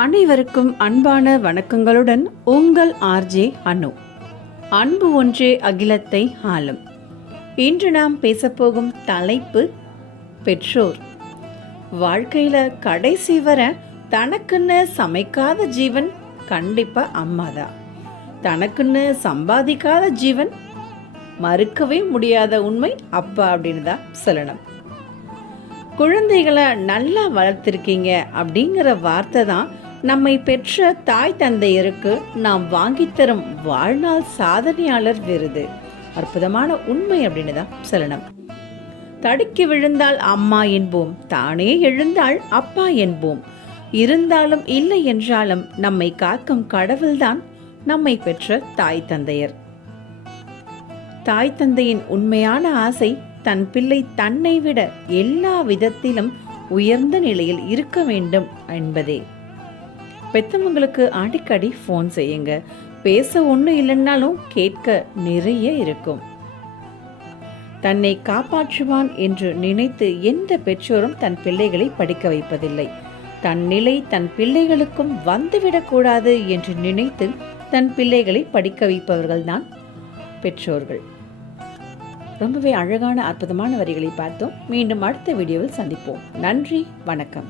அனைவருக்கும் அன்பான வணக்கங்களுடன் உங்கள் ஆர்ஜே அனு. அன்பு ஒன்றே அகிலத்தை ஆளும். இன்று நாம் பேசப்போகும் தலைப்பு பெற்றோர். வாழ்க்கையில கடைசி வர தனக்குன்னு சமைக்காத ஜீவன் கண்டிப்பா அம்மாதான். தனக்குன்னு சம்பாதிக்காத ஜீவன் மறுக்கவே முடியாத உண்மை அப்பா அப்படின்னு தான் சொல்லணும். குழந்தைகளை நல்லா வளர்த்திருக்கீங்க அப்படிங்கிற வார்த்தை தான் நம்மை பெற்ற தாய் தந்தையருக்கு நாம் வாங்கித்தரும் வாழ்நாள் சாதனையாளர் விருது. அற்புதமான உண்மை அப்படின்னு தான் சொல்லணும். தடுக்கி விழுந்தால் அம்மா என்போம், தானே எழுந்தால் அப்பா என்போம். இருந்தாலும் இல்லை என்றாலும் நம்மை காக்கும் கடவுள்தான் நம்மை பெற்ற தாய் தந்தையர். தாய் தந்தையின் உண்மையான ஆசை தன் பிள்ளை தன்னை விட எல்லா விதத்திலும் உயர்ந்த நிலையில் இருக்க வேண்டும் என்பதே. பெத்தவங்களுக்கு அடிக்கடி ஃபோன் செய்யுங்க. பேச ஒன்றும் இல்லைன்னாலும் கேட்க நிறைய இருக்கும். தன்னை காப்பாற்றுவான் என்று நினைத்து எந்த பெற்றோரும் தன் பிள்ளைகளை படிக்க வைப்பதில்லை. தன் நிலை தன் பிள்ளைகளுக்கும் வந்துவிடக்கூடாது என்று நினைத்து தன் பிள்ளைகளை படிக்க வைப்பவர்கள்தான் பெற்றோர்கள். ரொம்பவே அழகான அற்புதமான வரிகளை பார்த்தோம். மீண்டும் அடுத்த வீடியோவில் சந்திப்போம். நன்றி, வணக்கம்.